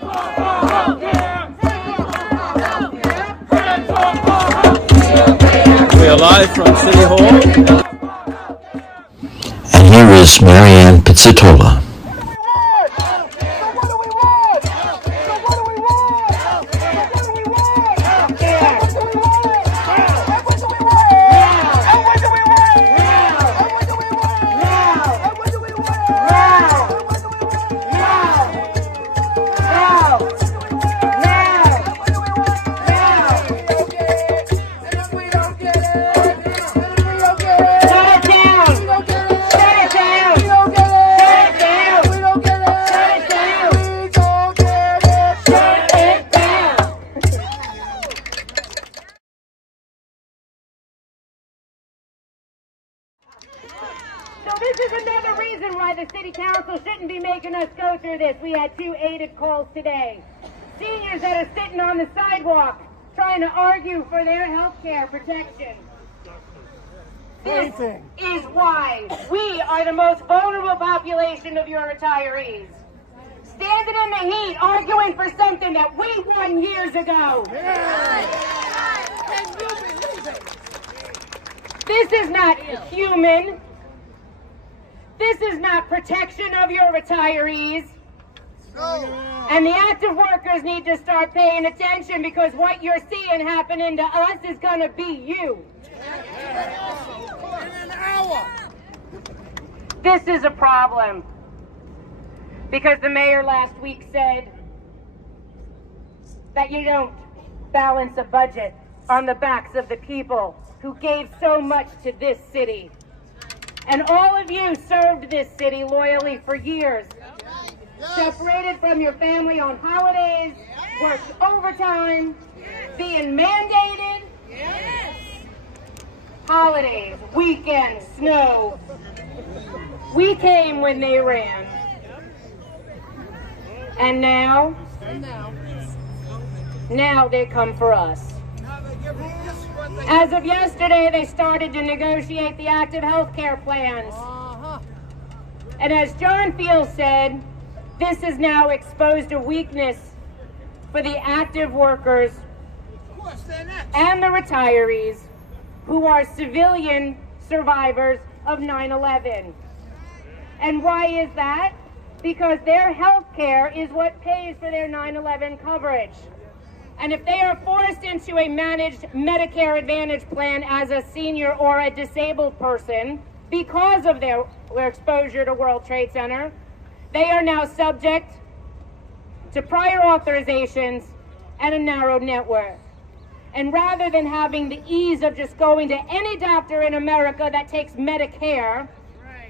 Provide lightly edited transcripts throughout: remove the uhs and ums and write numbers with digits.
We are live from City Hall. And here is Marianne Pizzatola. So this is another reason why the city council shouldn't be making us go through this. We had 2 aided calls today. Seniors that are sitting on the sidewalk trying to argue for their health care protection. This is why we are the most vulnerable population of your retirees. Standing in the heat, arguing for something that we won years ago. This is not human. This is not protection of your retirees. And the active workers need to start paying attention, because what you're seeing happening to us is going to be you. This is a problem, because the mayor last week said that you don't balance a budget on the backs of the people who gave so much to this city. And all of you served this city loyally for years. Separated from your family on holidays, worked overtime, being mandated. Holidays, weekends, snow. We came when they ran. And now they come for us. As of yesterday, they started to negotiate the active health care plans. And as John Field said, this has now exposed a weakness for the active workers and the retirees who are civilian survivors of 9/11. And why is that? Because their health care is what pays for their 9/11 coverage. And if they are forced into a managed Medicare Advantage plan as a senior or a disabled person because of their exposure to World Trade Center, they are now subject to prior authorizations and a narrow network. And rather than having the ease of just going to any doctor in America that takes Medicare,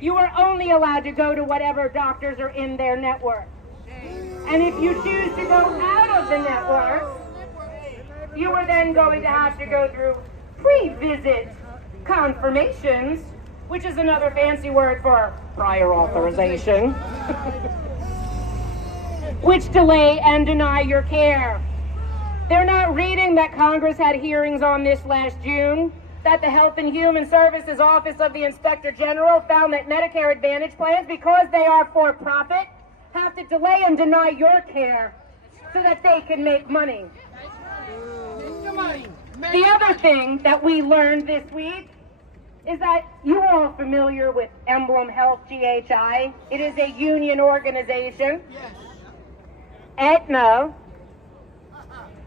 you are only allowed to go to whatever doctors are in their network. And if you choose to go out of the network, you are then going to have to go through pre-visit confirmations, which is another fancy word for prior authorization, which delay and deny your care. They're not reading that Congress had hearings on this last June, that the Health and Human Services Office of the Inspector General found that Medicare Advantage plans, because they are for profit, have to delay and deny your care so that they can make money. The other thing that we learned this week is that you are all familiar with Emblem Health GHI. It is a union organization. Aetna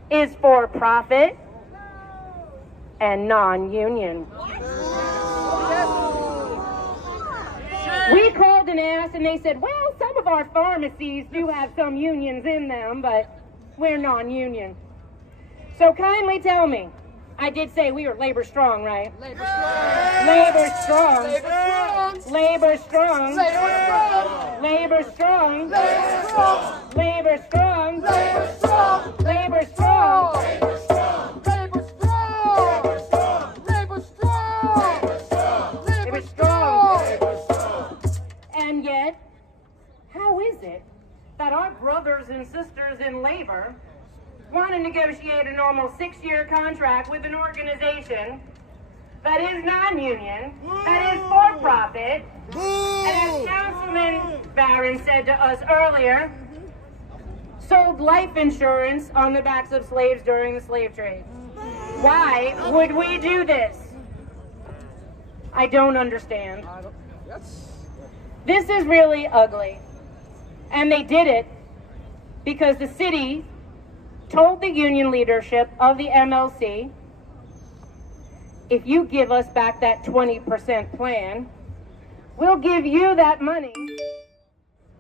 is for profit and non-union. We called and asked, and they said, well, some of our pharmacies do have some unions in them, but we're non-union. So kindly tell me, I did say we were labor strong, right? Labor strong. Labor strong. Labor strong. Labor strong. Labor strong. Labor strong. Labor strong. Labor strong. Labor strong. Labor strong. Labor strong. Labor strong. And yet, how is it that our brothers and sisters in labor want to negotiate an almost 6-year contract with an organization that is non-union, that is for-profit, and as Councilman Barron said to us earlier, sold life insurance on the backs of slaves during the slave trade. Why would we do this? I don't understand. This is really ugly. And they did it because the city told the union leadership of the MLC, if you give us back that 20% plan, we'll give you that money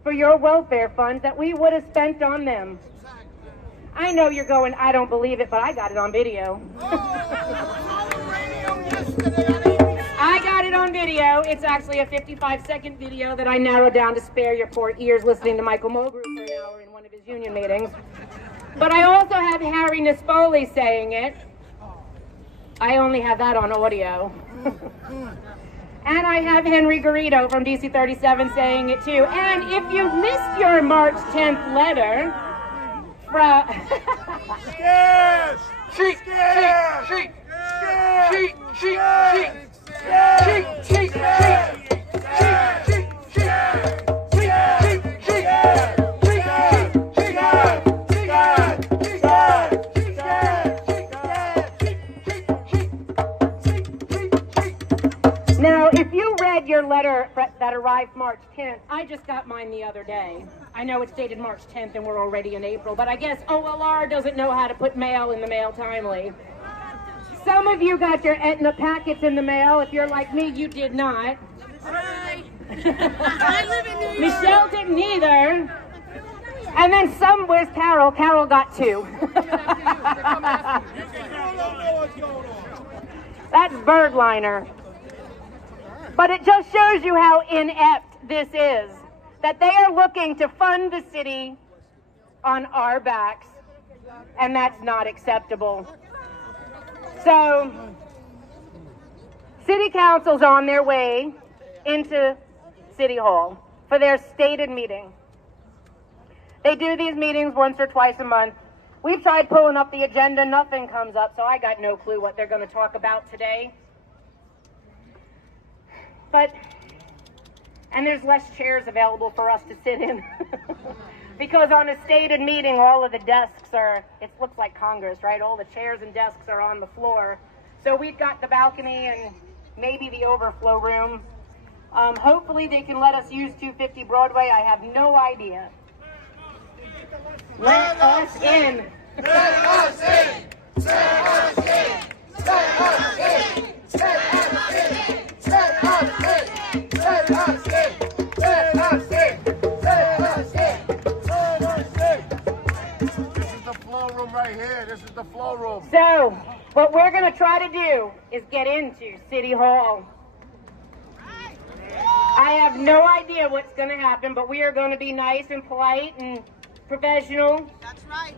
for your welfare fund that we would have spent on them. I know you're going, I don't believe it, but I got it on video. I got it on video. It's actually a 55-second video that I narrowed down to spare your poor ears listening to Michael Mulgrew for an hour in one of his union meetings. But I also have Harry Nespoli saying it. I only have that on audio. And I have Henry Garrido from DC 37 saying it too. And if you missed your March 10th letter from... Yes! Cheat! Cheat! Cheat! Cheat! Cheat! Cheat! Cheat! Now, if you read your letter that arrived March 10th, I just got mine the other day. I know it's dated March 10th and we're already in April, but I guess OLR doesn't know how to put mail in the mail timely. Some of you got your Aetna packets in the mail. If you're like me, you did not. Hi. I live in New York. Michelle didn't either. And then where's Carol? Carol got two. That's birdliner. But it just shows you how inept this is. That they are looking to fund the city on our backs. And that's not acceptable. So, City Council's on their way into City Hall for their stated meeting. They do these meetings once or twice a month. We've tried pulling up the agenda, nothing comes up, so I got no clue what they're going to talk about today. And there's less chairs available for us to sit in. Because on a stated meeting, all of the desks it looks like Congress, right? All the chairs and desks are on the floor. So we've got the balcony and maybe the overflow room. Hopefully they can let us use 250 Broadway. I have no idea. Let us in. Let us in! Let us in! Let us in! Let us in! Let us in! Let us in! Let us in! Let us in! Let us in! This is the flow room right here. This is the flow room. So, what we're going to try to do is get into City Hall. I have no idea what's going to happen, but we are going to be nice and polite and professional. That's right.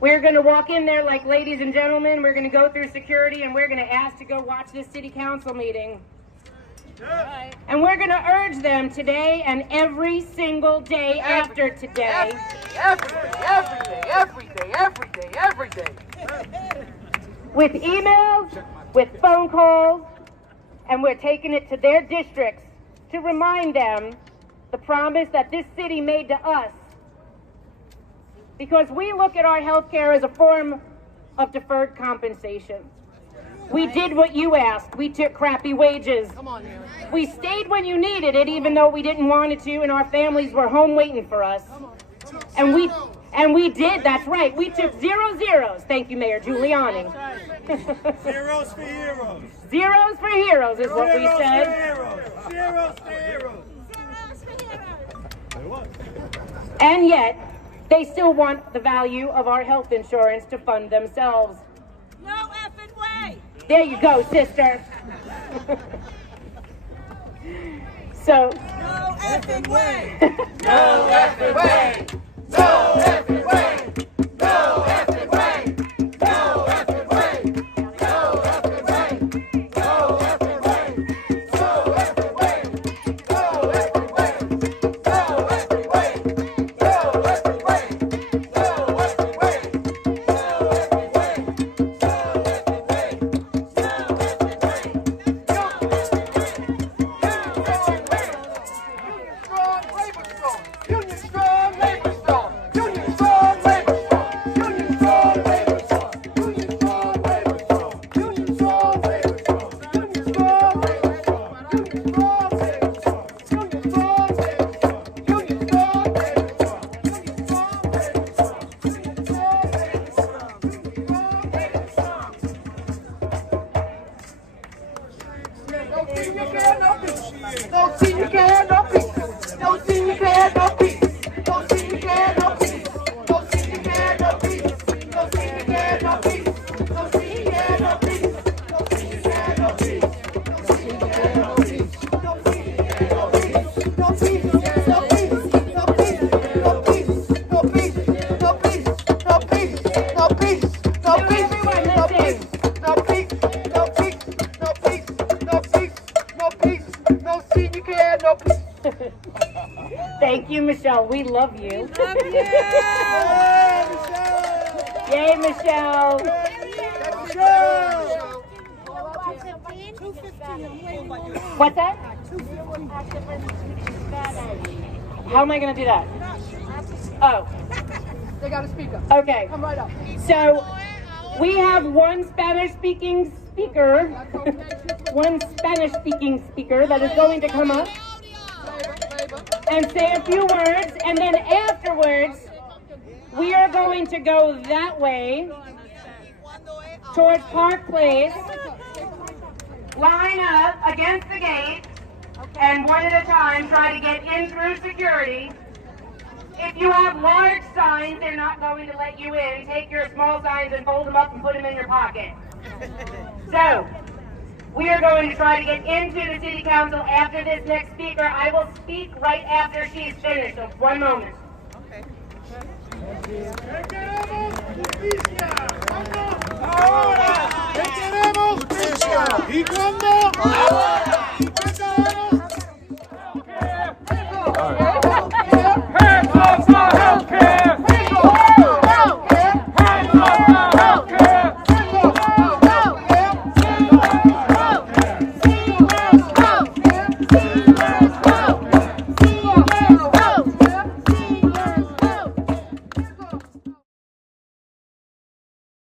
We're going to walk in there like ladies and gentlemen. We're going to go through security, and we're going to ask to go watch this city council meeting. Right. And we're going to urge them today and every single day after today. Every day. With emails, with phone calls, and we're taking it to their districts to remind them the promise that this city made to us. Because we look at our health care as a form of deferred compensation. We did what you asked. We took crappy wages. We stayed when you needed it, even though we didn't want it to, and our families were home waiting for us. And we did, that's right. We took 0 zeros. Thank you, Mayor Giuliani. Zeros for heroes. Zeros for heroes is what we said. Zeros for heroes. And yet, they still want the value of our health insurance to fund themselves. No effing way. There you go, sister. So. No effing way. No effing way! No effing way! No effing way! No effing way! No effing way! No effing way! No effing way! No effing way! No effing way! No effing way! No effing way! No effing way! Strong, labor strong. Union strong, labor strong. Union strong. we love you. Love you. Yay, Michelle. What's that? How am I going to do that? Oh. They got to speak up. Okay. Come right up. So we have one Spanish-speaking speaker, one Spanish-speaking speaker that is going to come up and say a few words, and then afterwards we are going to go that way towards Park Place, line up against the gate, and one at a time try to get in through security. If you have large signs, they're not going to let you in. Take your small signs and fold them up and put them in your pocket. So, we are going to try to get into the City Council after this next speaker. I will speak right after she's finished, so 1 moment. Ahora, ¿qué queremos? ¿Y cuándo? Ahora.